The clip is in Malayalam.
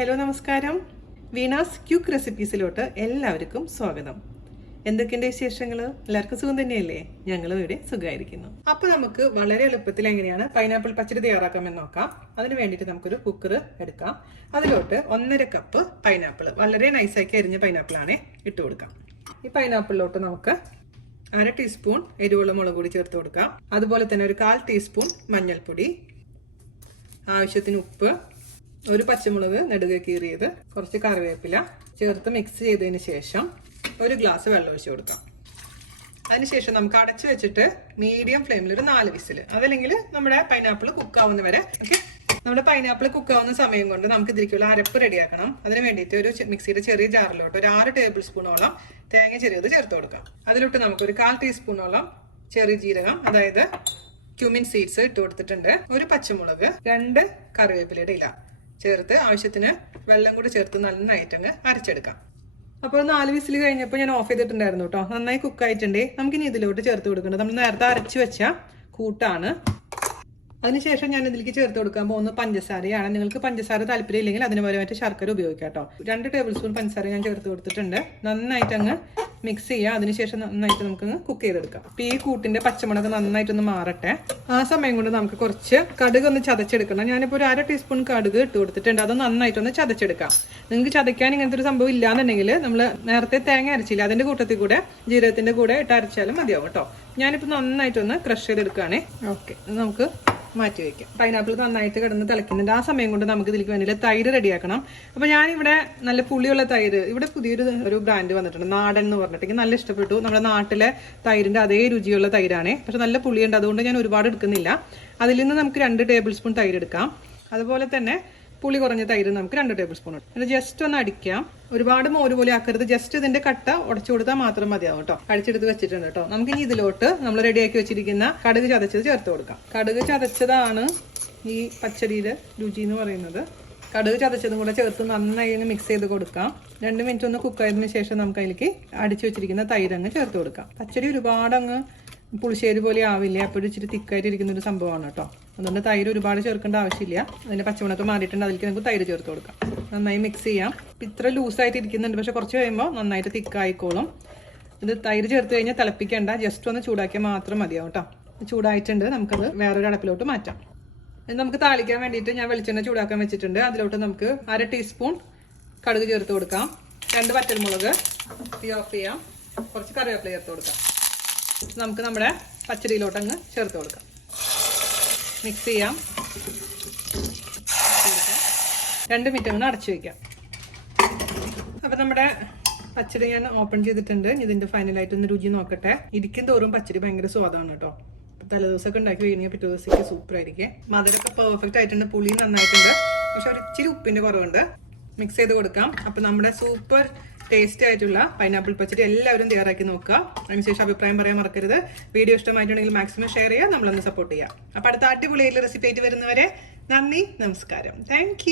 ഹലോ നമസ്കാരം. വീണാസ് ക്യൂക്ക് റെസിപ്പീസിലോട്ട് എല്ലാവർക്കും സ്വാഗതം. എന്തൊക്കെയുണ്ട് വിശേഷങ്ങൾ? എല്ലാവർക്കും സുഖം തന്നെയല്ലേ? ഞങ്ങളും ഇവിടെ സുഖമായിരിക്കുന്നു. അപ്പൊ നമുക്ക് വളരെ എളുപ്പത്തിൽ എങ്ങനെയാണ് പൈനാപ്പിൾ പച്ചടി തയ്യാറാക്കാമെന്ന് നോക്കാം. അതിന് വേണ്ടിയിട്ട് നമുക്കൊരു കുക്കർ എടുക്കാം. അതിലോട്ട് 1.5 കപ്പ് പൈനാപ്പിൾ, വളരെ നൈസാക്കി അരിഞ്ഞ പൈനാപ്പിൾ ആണ് ഇട്ട് കൊടുക്കാം. ഈ പൈനാപ്പിളിലോട്ട് നമുക്ക് 1/2 ടീസ്പൂൺ എരിവുള്ള മുളക് പൊടി ചേർത്ത് കൊടുക്കാം. അതുപോലെ തന്നെ ഒരു 1/4 ടീസ്പൂൺ മഞ്ഞൾപ്പൊടി, ആവശ്യത്തിന് ഉപ്പ്, ഒരു പച്ചമുളക് നെടുകെ കീറിയത്, കുറച്ച് കറിവേപ്പില ചേർത്ത് മിക്സ് ചെയ്തതിന് ശേഷം ഒരു ഗ്ലാസ് വെള്ളം ഒഴിച്ച് കൊടുക്കാം. അതിനുശേഷം നമുക്ക് അടച്ചു വെച്ചിട്ട് മീഡിയം ഫ്ലെയിമിൽ ഒരു 4 വിസിൽ, അതല്ലെങ്കിൽ നമ്മുടെ പൈനാപ്പിൾ കുക്കാവുന്ന വരെ. ഓക്കെ, നമ്മുടെ പൈനാപ്പിൾ കുക്കാവുന്ന സമയം കൊണ്ട് നമുക്ക് ഇതിലേക്കുള്ള അരപ്പ് റെഡിയാക്കണം. അതിന് വേണ്ടിയിട്ട് ഒരു മിക്സിയുടെ ചെറിയ ജാറിലോട്ട് ഒരു 6 ടേബിൾ സ്പൂണോളം തേങ്ങ ചെറിയത് ചേർത്ത് കൊടുക്കാം. അതിലോട്ട് നമുക്കൊരു 1/4 ടീസ്പൂണോളം ചെറിയ ജീരകം, അതായത് ക്യൂമിൻ സീഡ്സ് ഇട്ട് കൊടുത്തിട്ടുണ്ട്. ഒരു പച്ചമുളക്, 2 കറിവേപ്പിലയുടെ ഇല ചേർത്ത് ആവശ്യത്തിന് വെള്ളം കൂടി ചേർത്ത് നന്നായിട്ട് അങ്ങ് അരച്ചെടുക്കാം. അപ്പോൾ 4 വിസിൽ കഴിഞ്ഞപ്പോൾ ഞാൻ ഓഫ് ചെയ്തിട്ടുണ്ടായിരുന്നു കേട്ടോ. നന്നായി കുക്കായിട്ടുണ്ട്. നമുക്കിനി ഇതിലോട്ട് ചേർത്ത് കൊടുക്കേണ്ടത് നമ്മൾ നേരത്തെ അരച്ചു വെച്ച കൂട്ടാണ്. അതിനുശേഷം ഞാൻ ഇതിലേക്ക് ചേർത്ത് കൊടുക്കാൻ പോകുന്നത് പഞ്ചസാരയാണ്. നിങ്ങൾക്ക് പഞ്ചസാര താല്പര്യം ഇല്ലെങ്കിൽ അതിന് പകരമായിട്ട് ശർക്കര ഉപയോഗിക്കാം കേട്ടോ. 2 ടേബിൾ സ്പൂൺ പഞ്ചസാര ഞാൻ ചേർത്ത് കൊടുത്തിട്ടുണ്ട്. നന്നായിട്ട് അങ്ങ് മിക്സ് ചെയ്യുക. അതിനുശേഷം നന്നായിട്ട് നമുക്കങ്ങ് കുക്ക് ചെയ്തെടുക്കാം. അപ്പോൾ ഈ കൂട്ടിന്റെ പച്ചമുളക് നന്നായിട്ടൊന്ന് മാറട്ടെ. ആ സമയം കൊണ്ട് നമുക്ക് കുറച്ച് കടുക് ഒന്ന് ചതച്ചെടുക്കണം. ഞാനിപ്പോൾ ഒരു 1/2 ടീസ്പൂൺ കടുക് ഇട്ട് കൊടുത്തിട്ടുണ്ട്. അത് നന്നായിട്ടൊന്ന് ചതച്ചെടുക്കാം. നിങ്ങൾക്ക് ചതയ്ക്കാൻ ഇങ്ങനത്തെ ഒരു സംഭവം ഇല്ലാന്നുണ്ടെങ്കിൽ നമ്മൾ നേരത്തെ തേങ്ങ അരച്ചില്ല, അതിന്റെ കൂട്ടത്തിൽ കൂടെ ജീരകത്തിന്റെ കൂടെ ഇട്ട് അരച്ചാലും മതിയാവും കേട്ടോ. ഞാനിപ്പോൾ നന്നായിട്ടൊന്ന് ക്രഷ് ചെയ്തെടുക്കുകയാണേ. ഓക്കെ, നമുക്ക് മാറ്റി വയ്ക്കാം. പൈനാപ്പിൾ നന്നായിട്ട് കിടന്ന് തിളയ്ക്കുന്നുണ്ട്. ആ സമയം കൊണ്ട് നമുക്ക് ഇതിലേക്ക് വേണ്ടിയിട്ട് തൈര് റെഡിയാക്കണം. അപ്പോൾ ഞാനിവിടെ നല്ല പുളിയുള്ള തൈര്, ഇവിടെ പുതിയൊരു ബ്രാൻഡ് വന്നിട്ടുണ്ട്, നാടൻ എന്ന് പറഞ്ഞിട്ട്. എനിക്ക് നല്ല ഇഷ്ടപ്പെട്ടു. നമ്മുടെ നാട്ടിലെ തൈരിന്റെ അതേ രുചിയുള്ള തൈരാണ്, പക്ഷെ നല്ല പുളിയുണ്ട്. അതുകൊണ്ട് ഞാൻ ഒരുപാട് എടുക്കുന്നില്ല. അതിൽ നിന്ന് നമുക്ക് 2 ടേബിൾ സ്പൂൺ തൈര് എടുക്കാം. അതുപോലെ തന്നെ പുളി കുറഞ്ഞ തൈര് നമുക്ക് 2 ടേബിൾ സ്പൂൺ ഇട്ട് ജസ്റ്റ് ഒന്ന് അടിക്കാം. ഒരുപാട് മോര് പോലെ ആക്കരുത്. ജസ്റ്റ് ഇതിന്റെ കട്ട ഉടച്ചു കൊടുത്താൽ മാത്രം മതിയാവും കേട്ടോ. അടിച്ചെടുത്ത് വെച്ചിട്ടുണ്ട് കേട്ടോ. നമുക്ക് ഇനി ഇതിലോട്ട് നമ്മൾ റെഡിയാക്കി വെച്ചിരിക്കുന്ന കടുക് ചതച്ചത് ചേർത്ത് കൊടുക്കാം. കടുക് ചതച്ചതാണ് ഈ പച്ചടിയുടെ രുചി എന്ന് പറയുന്നത്. കടുക് ചതച്ചതും കൂടെ ചേർത്ത് നന്നായി മിക്സ് ചെയ്ത് കൊടുക്കാം. 2 മിനിറ്റ് ഒന്ന് കുക്ക് ആയതിനു ശേഷം നമുക്ക് അതിലേക്ക് അടിച്ചു വെച്ചിരിക്കുന്ന തൈരങ്ങ് ചേർത്ത് കൊടുക്കാം. പച്ചടി ഒരുപാട് അങ്ങ് പുളിശ്ശേരി പോലെ ആവില്ല, അപ്പോഴും ഇച്ചിരി തിക്കായിട്ടിരിക്കുന്ന ഒരു സംഭവമാണ് കേട്ടോ. അതുകൊണ്ട് തൈര് ഒരുപാട് ചേർക്കേണ്ട ആവശ്യമില്ല. അതിന്റെ പച്ചമുളക് മാറിയിട്ടുണ്ട്, അതിലേക്ക് നമുക്ക് തൈര് ചേർത്ത് കൊടുക്കാം. നന്നായി മിക്സ് ചെയ്യാം. ഇത്ര ലൂസായിട്ട് ഇരിക്കുന്നുണ്ട്, പക്ഷെ കുറച്ച് കഴിയുമ്പോൾ നന്നായിട്ട് തിക്കായിക്കോളും. ഇത് തൈര് ചേർത്ത് കഴിഞ്ഞാൽ തിളപ്പിക്കേണ്ട, ജസ്റ്റ് ഒന്ന് ചൂടാക്കിയാൽ മാത്രം മതിയാവും കേട്ടോ. ചൂടായിട്ടുണ്ട്, നമുക്കത് വേറൊരു അടുപ്പിലോട്ട് മാറ്റാം. നമുക്ക് താളിക്കാൻ വേണ്ടിയിട്ട് ഞാൻ വെളിച്ചെണ്ണ ചൂടാക്കാൻ വെച്ചിട്ടുണ്ട്. അതിലോട്ട് നമുക്ക് 1/2 ടീസ്പൂൺ കടുക് ചേർത്ത് കൊടുക്കാം. 2 വറ്റൽമുളക് ഓഫ് ചെയ്യാം. കുറച്ച് കറിവേപ്പില ചേർത്ത് കൊടുക്കാം. നമുക്ക് നമ്മുടെ പച്ചടിയിലോട്ട് അങ്ങ് ചേർത്ത് കൊടുക്കാം. മിക്സ് ചെയ്യാം. 2 മിനിറ്റ് അങ്ങ് അടച്ചു വയ്ക്കാം. അപ്പം നമ്മുടെ പച്ചടി ഞാൻ ഓപ്പൺ ചെയ്തിട്ടുണ്ട്. ഇതിന്റെ ഫൈനലായിട്ടൊന്ന് രുചി നോക്കട്ടെ. ഇരിക്കും തോറും പച്ചടി ഭയങ്കര സ്വാദാണ് കേട്ടോ. തലേദിവസമൊക്കെ ഉണ്ടാക്കി കഴിഞ്ഞാൽ പിറ്റേ ദിവസത്തേക്ക് സൂപ്പർ ആയിരിക്കും. മധുരമൊക്കെ പെർഫെക്റ്റ് ആയിട്ടുണ്ട്, പുളി നന്നായിട്ടുണ്ട്, പക്ഷെ ഒരു ഇച്ചിരി ഉപ്പിന്റെ കുറവുണ്ട്. മിക്സ് ചെയ്ത് കൊടുക്കാം. അപ്പം നമ്മുടെ സൂപ്പർ ടേസ്റ്റി ആയിട്ടുള്ള പൈനാപ്പിൾ പച്ചടി എല്ലാവരും തയ്യാറാക്കി നോക്കുക. അതിനുശേഷം അഭിപ്രായം പറയാൻ മറക്കരുത്. വീഡിയോ ഇഷ്ടമായിട്ടുണ്ടെങ്കിൽ മാക്സിമം ഷെയർ ചെയ്യുക, നമ്മളൊന്ന് സപ്പോർട്ട് ചെയ്യുക. അപ്പം അടുത്ത അടിപൊളിയായിട്ടുള്ള റെസിപ്പി ആയിട്ട് വരുന്നവരെ നന്ദി, നമസ്കാരം. താങ്ക്